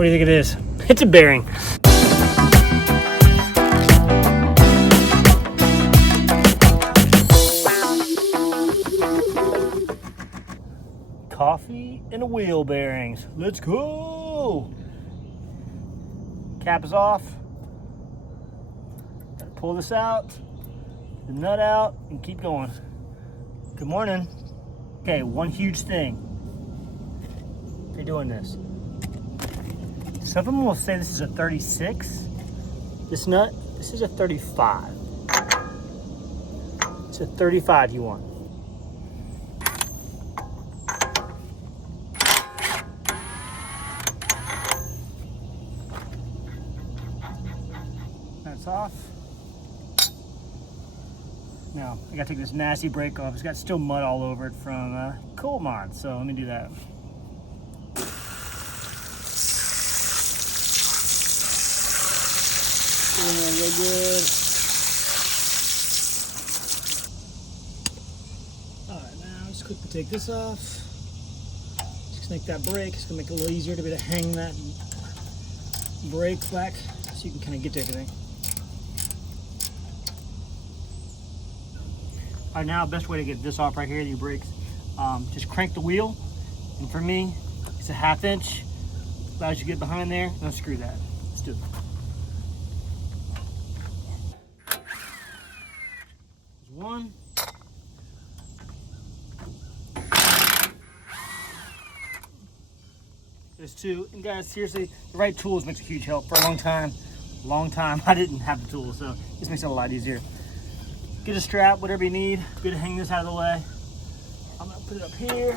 What do you think it is? It's a bearing. Coffee and wheel bearings. Let's go. Cap is off. Gotta pull this out, the nut out, and keep going. Good morning. Okay, one huge thing. If you're doing this, some of them will say this is a 36. This nut, this is a 35. It's a 35 you want. That's off. Now, I gotta take this nasty brake off. It's got still mud all over it from coal mod, so let me do that. Real good. Alright, now just quickly take this off. Just make that brake. It's gonna make it a little easier to be able to hang that brake back so you can kind of get to everything. Alright, now best way to get this off right here, your brakes, just crank the wheel, and for me, it's a 1/2 inch. Allows you to get behind there, and unscrew that. Let's do it. There's one. There's two. And guys, seriously, the right tools makes a huge help. For a long time, I didn't have the tools, so this makes it a lot easier. Get a strap, whatever you need. Good to hang this out of the way. I'm gonna put it up here.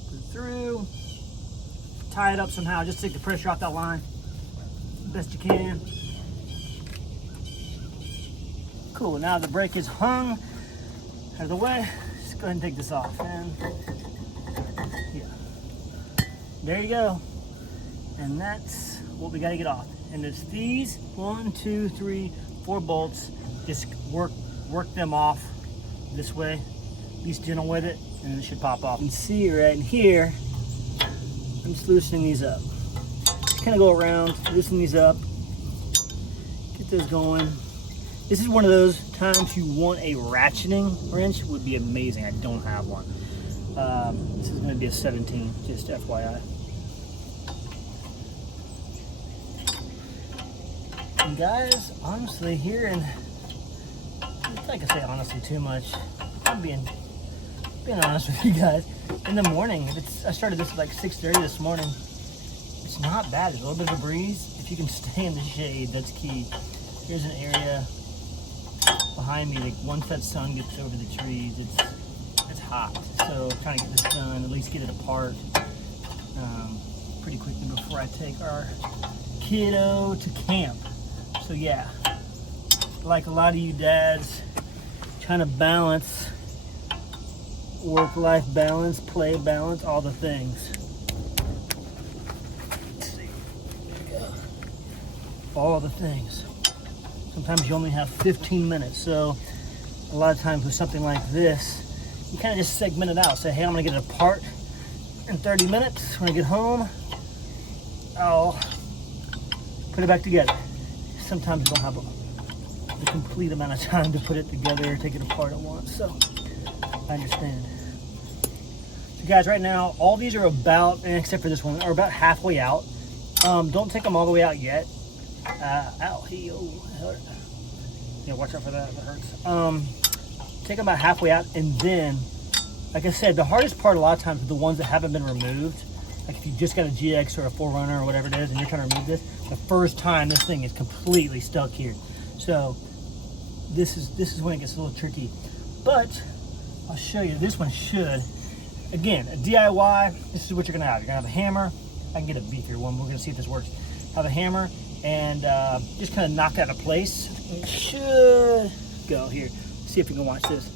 Put it through. Tie it up somehow. Just take the pressure off that line best you can. Cool. Now the brake is hung out of the way. Go ahead and take this off, and yeah, there you go. And that's what we got to get off. And it's these 1, 2, 3, 4 bolts. Just work them off this way. Be gentle with it, and it should pop off. You can see right in here, I'm just loosening these up. Just kind of go around, loosen these up, get those going. This is one of those times you want a ratcheting wrench. Would be amazing. I don't have one. This is going to be a 17, just FYI. And guys, honestly, here, and I can say honestly too much. I'm being honest with you guys. In the morning, I started this at like 6:30 this morning. It's not bad. There's a little bit of a breeze. If you can stay in the shade, that's key. Here's an area behind me, like once that sun gets over the trees, it's hot. So I'm trying to get this done, at least get it apart pretty quickly before I take our kiddo to camp. So yeah, like a lot of you dads, trying to balance work-life balance, play balance, all the things. Let's see. There we go. All the things. Sometimes you only have 15 minutes, so a lot of times with something like this, you kind of just segment it out. Say, hey, I'm gonna get it apart in 30 minutes. When I get home, I'll put it back together. Sometimes you don't have the complete amount of time to put it together or take it apart at once, so I understand. So guys, right now, all these are about, except for this one, are about halfway out. Don't take them all the way out yet. Ow, yeah, watch out for that, that hurts. Take them about halfway out, and then, like I said, the hardest part a lot of times is the ones that haven't been removed. Like if you just got a GX or a 4runner or whatever it is, and you're trying to remove this, the first time this thing is completely stuck here. So this is when it gets a little tricky. But I'll show you, this one should, again, a DIY, this is what you're gonna have. You're gonna have a hammer. I can get a V3 one, we're gonna see if this works. Have a hammer, and just kind of knock that into place. It should go here. See if you can watch this.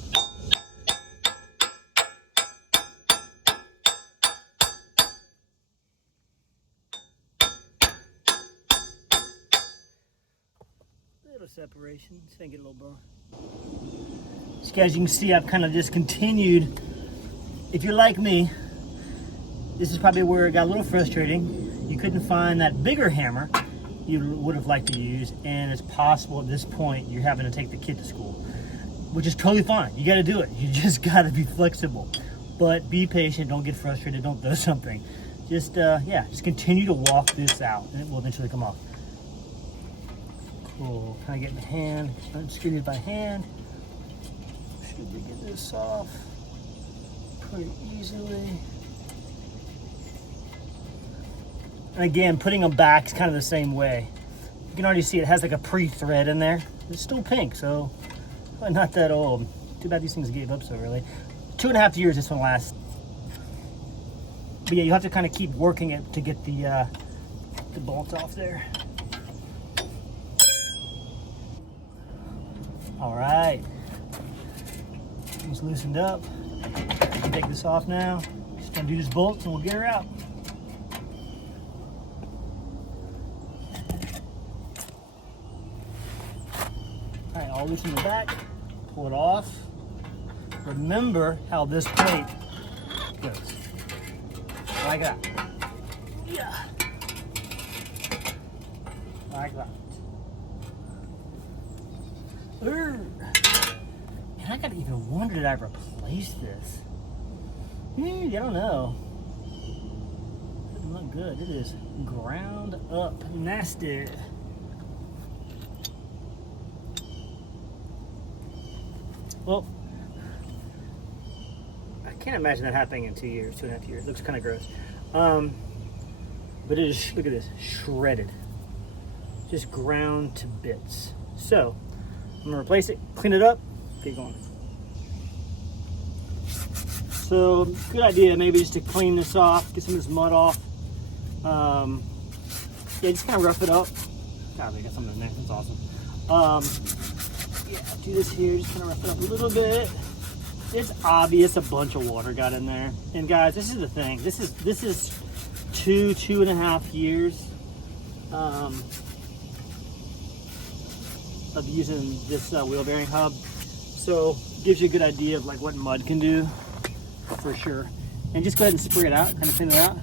little separation. Just gonna get a little burr. So as you can see, I've kind of just continued. If you're like me, this is probably where it got a little frustrating. You couldn't find that bigger hammer you would have liked to use, and it's possible at this point you're having to take the kid to school, which is totally fine. You got to do it. You just got to be flexible, but be patient. Don't get frustrated. Don't do something. Just just continue to walk this out, and it will eventually come off. Cool. Kind of get in the hand. Unscrew it by hand. Should we get this off pretty easily? And again, putting them back is kind of the same way. You can already see it has like a pre-thread in there. It's still pink, so probably not that old. Too bad these things gave up so early. 2.5 years this one lasts. But yeah, you have to kind of keep working it to get the bolts off there. All right, it's loosened up. Take this off now. Just undo these bolts and we'll get her out. All right, all loose in the back. Pull it off. Remember how this plate goes. Like that. Yeah. Like that. And I gotta even wonder, did I replace this? I don't know. Doesn't look good. It is ground up nasty. Well, I can't imagine that happening in 2 years, 2.5 years. It looks kind of gross. But it is, look at this, shredded. Just ground to bits. So, I'm gonna replace it, clean it up, keep going. So, good idea maybe just to clean this off, get some of this mud off. Yeah, just kind of rough it up. God, they got something in there, that's awesome. Yeah, do this here, just kind of rough it up a little bit. It's obvious a bunch of water got in there. And guys, this is the thing. This is 2.5 years of using this wheel bearing hub. So gives you a good idea of like what mud can do for sure. And just go ahead and spray it out, kind of clean it out.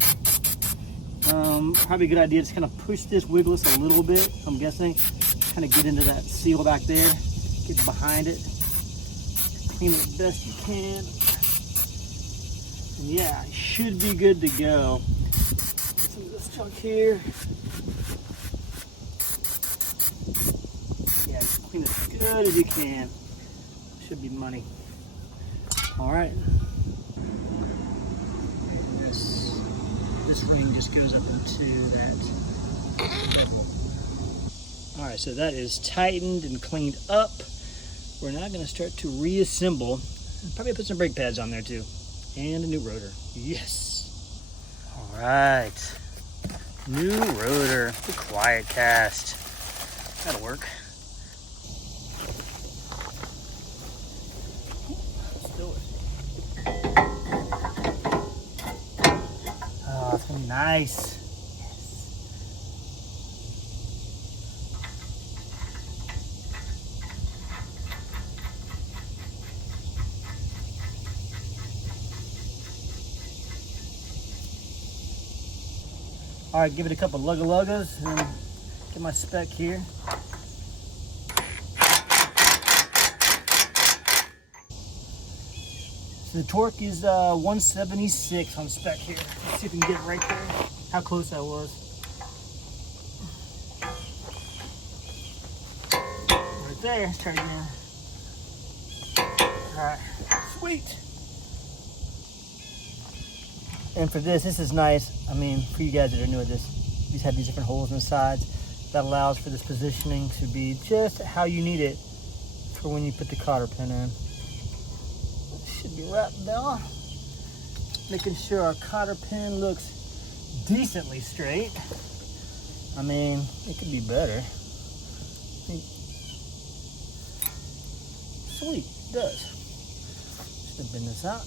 Probably a good idea to kind of push this, wiggle this a little bit, I'm guessing. Kind of get into that seal back there, get behind it. Clean it best you can. And yeah, it should be good to go. Some of this chunk here. Yeah, just clean it as good as you can. Should be money. All right. This ring just goes up into that. All right, so that is tightened and cleaned up. We're now going to start to reassemble. Probably put some brake pads on there too. And a new rotor. Yes. All right. New rotor. The Quiet Cast. That'll work. Let's do it. Oh, it's going to be nice. All right, give it a couple luggas and get my spec here. So the torque is 176 on spec here. Let's see if we can get it right there. How close that was. Right there, let's try it again. All right, sweet. And for this is nice. I mean, for you guys that are new at this, these have these different holes in the sides. That allows for this positioning to be just how you need it for when you put the cotter pin in. It should be wrapped down. Making sure our cotter pin looks decently straight. I mean, it could be better. Sweet, it does. Just bend this out.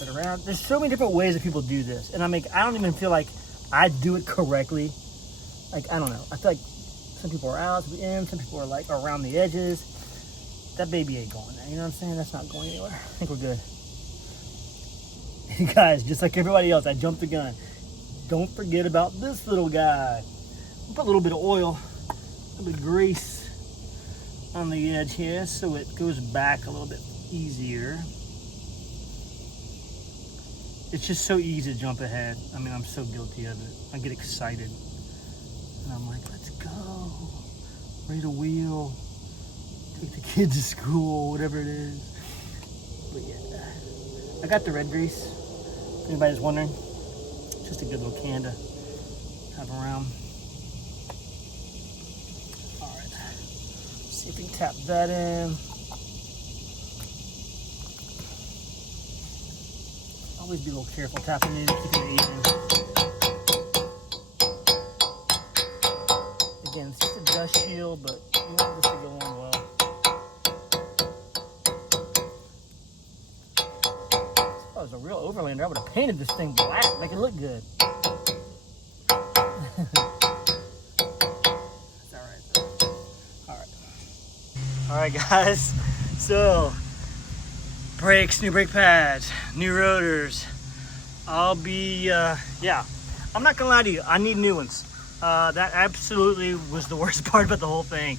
wrap it around. There's so many different ways that people do this, and I don't even feel like I do it correctly. Like, I don't know. I feel like some people are out to the end, some people are like around the edges. That baby ain't going there. You know what I'm saying? That's not going anywhere. I think we're good. And guys, just like everybody else, I jumped the gun. Don't forget about this little guy. Put a little bit of oil, a little bit of grease on the edge here so it goes back a little bit easier. It's just so easy to jump ahead. I mean, I'm so guilty of it. I get excited. And I'm like, let's go. Ready to wheel. Take the kids to school, whatever it is. But yeah, I got the red grease. If anybody's wondering, just a good little can to have around. All right, see if we can tap that in. Always be a little careful tapping in, keeping it even. Again, it's just a dust shield, but you want this to go on well. If I was a real overlander, I would have painted this thing black, make it look good. That's all right, though. All right, guys. So, brakes, new brake pads, new rotors. I'll be, yeah. I'm not gonna lie to you, I need new ones. That absolutely was the worst part about the whole thing.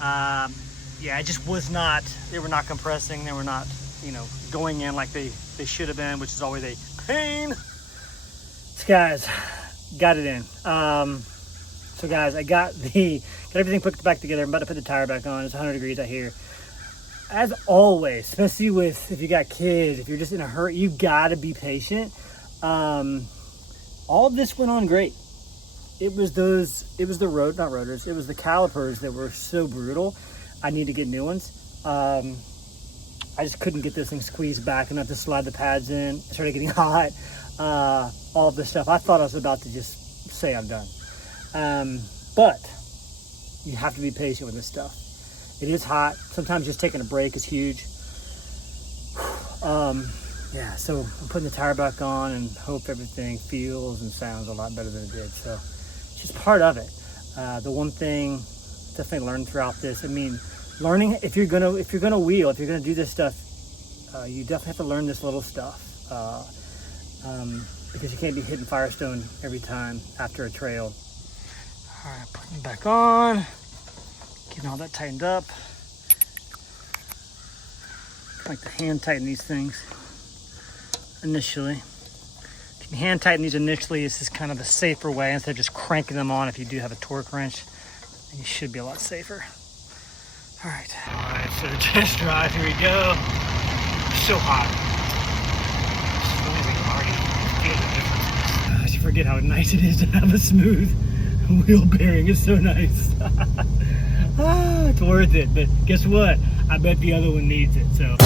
Yeah, it just was not, they were not compressing, they were not, you know, going in like they should have been, which is always a pain. So guys, got it in. So guys, I got everything put back together. I'm about to put the tire back on. It's 100 degrees out here. As always, especially if you got kids, if you're just in a hurry, you gotta be patient. All this went on great. It was the calipers that were so brutal. I need to get new ones. I just couldn't get this thing squeezed back enough to slide the pads in. It started getting hot. All of this stuff. I thought I was about to just say I'm done. But you have to be patient with this stuff. It is hot. Sometimes just taking a break is huge. Yeah, so I'm putting the tire back on and hope everything feels and sounds a lot better than it did. So it's just part of it. The one thing definitely learned throughout this. I mean, learning if you're gonna wheel, if you're gonna do this stuff, you definitely have to learn this little stuff because you can't be hitting Firestone every time after a trail. All right, putting it back on. Getting all that tightened up. I like to hand tighten these things initially. If you hand tighten these initially, this is kind of the safer way instead of just cranking them on if you do have a torque wrench. And you should be a lot safer. All right, so test drive, here we go. So hot. I forget how nice it is to have a smooth wheel bearing. It's so nice. It's worth it, but guess what? I bet the other one needs it, so.